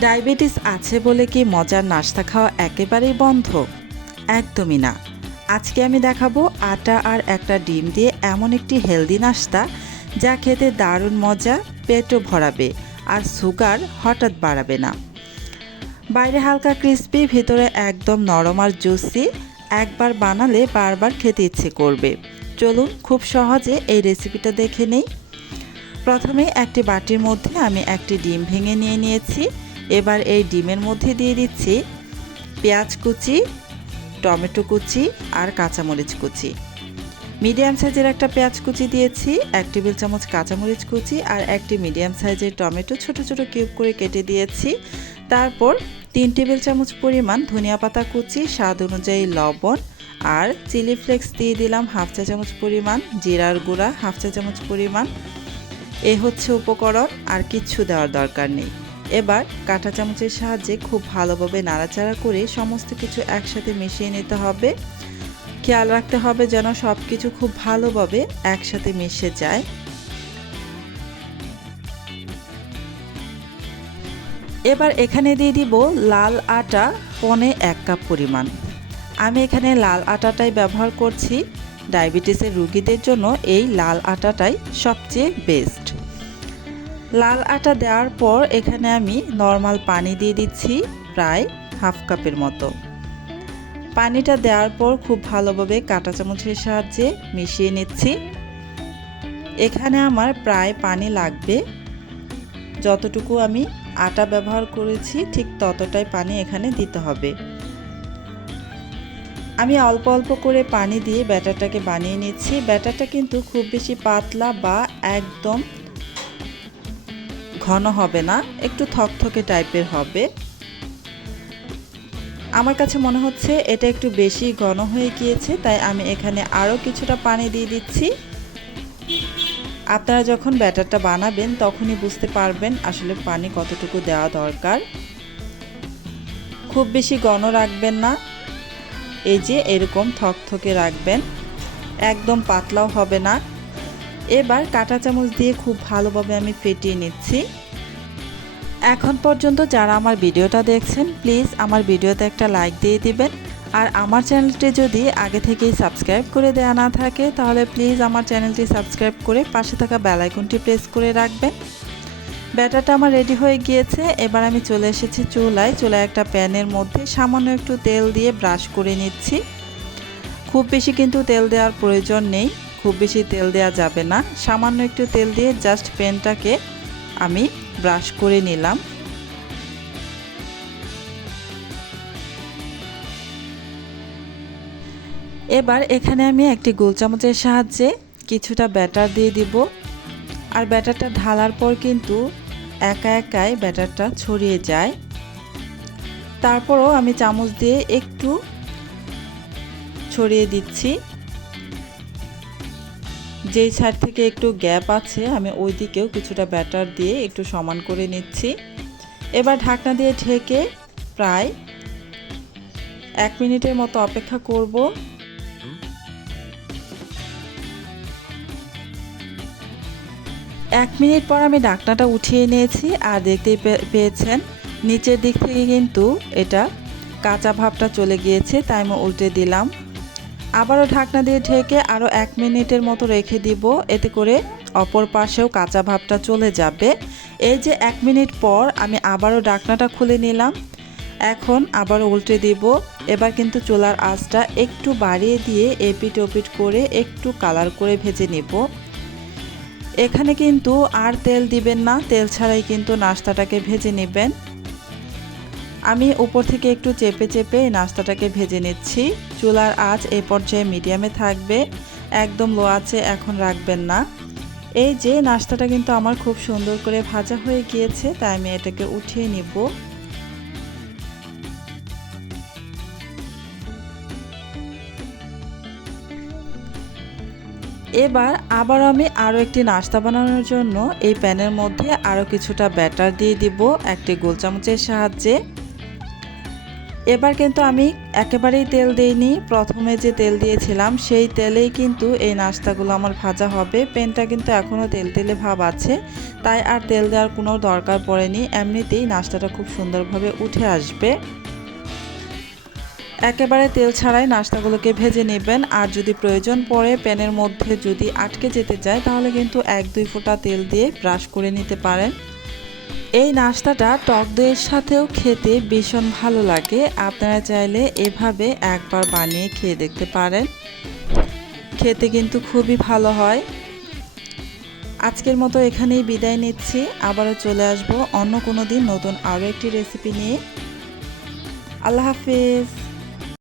Diabetes আছে বলে কি মজার নাস্তা খাওয়া একেবারেই বন্ধ? একদমই না। আজকে আমি দেখাবো আটা আর একটা ডিম দিয়ে এমন একটি হেলদি নাস্তা যা খেতে দারুণ মজা, পেটও ভরাবে আর সুগার হঠাৎ বাড়াবে না। বাইরে হালকা ক্রিস্পি, ভিতরে একদম নরম আর জুসি। একবার বানালে বারবার খেতে ইচ্ছে করবে। চলুন খুব সহজে এই রেসিপিটা দেখে নেই। প্রথমে একটি বাটির মধ্যে আমি একটি ডিম ভেঙে নিয়ে নিয়েছি। এবার এই ডিমের মধ্যে দিয়ে দিচ্ছি পেঁয়াজ কুচি, টমেটো কুচি আর কাঁচামরিচ কুচি। মিডিয়াম সাইজের একটা পেঁয়াজ কুচি দিয়েছি, 1 টেবিল চামচ কাঁচামরিচ কুচি আর একটি মিডিয়াম সাইজের টমেটো ছোট ছোট কিউব করে কেটে দিয়েছি। তারপর 3 টেবিল চামচ পরিমাণ ধনিয়া পাতা কুচি, স্বাদ অনুযায়ী লবণ আর চিলি ফ্লেক্স দিয়ে দিলাম 1/2 চা চামচ পরিমাণ, জিরার গুঁড়া 1/2 চা চামচ পরিমাণ। এ হচ্ছে উপকরণ, আর কিচ্ছু দেওয়ার দরকার নেই। এবার কাঁটা চামচের সাহায্যে খুব ভালোভাবে নাড়াচাড়া করে সমস্ত কিছু একসাথে মিশিয়ে নিতে হবে। খেয়াল রাখতে হবে যেন সব কিছু খুব ভালোভাবে একসাথে মিশে যায়। এবার এখানে দিয়ে দিব লাল আটা 1.25 কাপ পরিমাণ। আমি এখানে লাল আটাটাই ব্যবহার করছি। ডায়াবেটিসের রোগীদের জন্য এই লাল আটাটাই সবচেয়ে বেস্ট। লাল আটা দেওয়ার পর এখানে আমি নর্মাল পানি দিয়ে দিচ্ছি প্রায় 1/2 কাপের মতো। পানিটা দেওয়ার পর খুব ভালোভাবে কাঁটা চামচের সাহায্যে মিশিয়ে নিচ্ছি। এখানে আমার প্রায় পানি লাগবে, যতটুকু আমি আটা ব্যবহার করেছি ঠিক ততটাই পানি এখানে দিতে হবে। আমি অল্প অল্প করে পানি দিয়ে ব্যাটারটাকে বানিয়ে নিচ্ছি। ব্যাটারটা কিন্তু খুব বেশি পাতলা বা একদম ঘন হবে না, একটু থকথকে টাইপের হবে। আমার কাছে মনে হচ্ছে এটা একটু বেশি ঘন হয়ে গিয়েছে, তাই আমি এখানে আরও কিছুটা পানি দিয়ে দিচ্ছি। আপনারা যখন ব্যাটারটা বানাবেন তখনই বুঝতে পারবেন আসলে পানি কতটুকু দেওয়া দরকার। খুব বেশি ঘন রাখবেন না, এই যে এরকম থকথকে রাখবেন, একদম পাতলাও হবে না। এবার কাঁটা চামচ দিয়ে খুব ভালোভাবে আমি ফেটিয়ে নিচ্ছি। এখন পর্যন্ত যারা আমার ভিডিওটা দেখছেন প্লিজ আমার ভিডিওতে একটা লাইক দিয়ে দিবেন। আর আমার চ্যানেলটি যদি আগে থেকেই সাবস্ক্রাইব করে দেওয়া না থাকে তাহলে প্লিজ আমার চ্যানেলটি সাবস্ক্রাইব করে পাশে থাকা বেল আইকনটি প্রেস করে রাখবেন। ব্যাটারটা আমার রেডি হয়ে গিয়েছে। এবার আমি চলে এসেছি চুলায়। একটা প্যানের মধ্যে সামান্য একটু তেল দিয়ে ব্রাশ করে নিচ্ছি। খুব বেশি কিন্তু তেল দেওয়ার প্রয়োজন নেই, খুব বেশি তেল দেওয়া যাবে না। সামান্য একটু তেল দিয়ে জাস্ট প্যানটাকে আমি ব্রাশ করে নিলাম। এবার এখানে আমি একটি গোল চামচের সাহায্যে কিছুটা ব্যাটার দিয়ে দিব। আর ব্যাটারটা ঢালার পর কিন্তু একা একাই ব্যাটারটা ছড়িয়ে যায়। তারপরও আমি চামচ দিয়ে একটু ছড়িয়ে দিচ্ছি। যেই সাইড থেকে একটু গ্যাপ আছে আমি ওই দিকেও কিছুটা ব্যাটার দিয়ে একটু সমান করে নিচ্ছি। এবার ঢাকনা দিয়ে ঢেকে প্রায় 1 মিনিটের মতো অপেক্ষা করব। 1 মিনিট পর আমি ঢাকনাটা উঠিয়ে নিয়েছি। আর দেখতেই পেয়েছেন নিচের দিক থেকে কিন্তু এটা কাঁচা ভাবটা চলে গিয়েছে, তাই আমি উল্টে দিলাম। আবারও ঢাকনা দিয়ে ঢেকে আরও 1 মিনিটের মতো রেখে দিব, এতে করে অপর পাশেও কাঁচা ভাবটা চলে যাবে। এই যে 1 মিনিট পর আমি আবারও ঢাকনাটা খুলে নিলাম। এখন আবারও উল্টে দিব। এবার কিন্তু চুলার আঁচটা একটু বাড়িয়ে দিয়ে এপিট ওপিট করে একটু কালার করে ভেজে নেব। এখানে কিন্তু আর তেল দিবেন না, তেল ছাড়াই কিন্তু নাস্তাটাকে ভেজে নেবেন। আমি উপর থেকে একটু চেপে চেপে নাস্তাটাকে ভেজে নিচ্ছি। চুলার আঁচ এই পর্যায়ে মিডিয়ামে থাকবে, একদম লো আঁচে এখন রাখবেন না। এই যে নাস্তাটা কিন্তু আমার খুব সুন্দর করে ভাজা হয়ে গিয়েছে, তাই আমি এটাকে উঠিয়ে নিব। এবার আবার আমি আরও একটি নাস্তা বানানোর জন্য এই প্যানের মধ্যে আরও কিছুটা ব্যাটার দিয়ে দিব একটি গোল চামচের সাহায্যে। এবার কিন্তু আমি একেবারেই তেল দেইনি, প্রথমে যে তেল দিয়েছিলাম সেই তেলেই কিন্তু এই নাস্তাগুলো আমার ভাজা হবে। প্যানটা কিন্তু এখনও তেল তেলে ভাব আছে, তাই আর তেল দেওয়ার কোনো দরকার পড়েনি, এমনিতেই নাস্তাটা খুব সুন্দরভাবে উঠে আসবে। একেবারে তেল ছাড়াই নাস্তাগুলোকে ভেজে নেবেন। আর যদি প্রয়োজন পড়ে প্যানের মধ্যে যদি আটকে যেতে চায় তাহলে কিন্তু 1-2 ফোঁটা তেল দিয়ে ব্রাশ করে নিতে পারেন। এই নাস্তাটা টক দইয়ের সাথেও খেতে ভীষণ ভালো লাগে। আপনারা চাইলে এভাবে একবার বানিয়ে খেয়ে দেখতে পারেন, খেতে কিন্তু খুবই ভালো হয়। আজকের মতো এখানেই বিদায় নিচ্ছি, আবারও চলে আসবো অন্য কোনো দিন নতুন আরও একটি রেসিপি নিয়ে। আল্লাহ হাফিজ।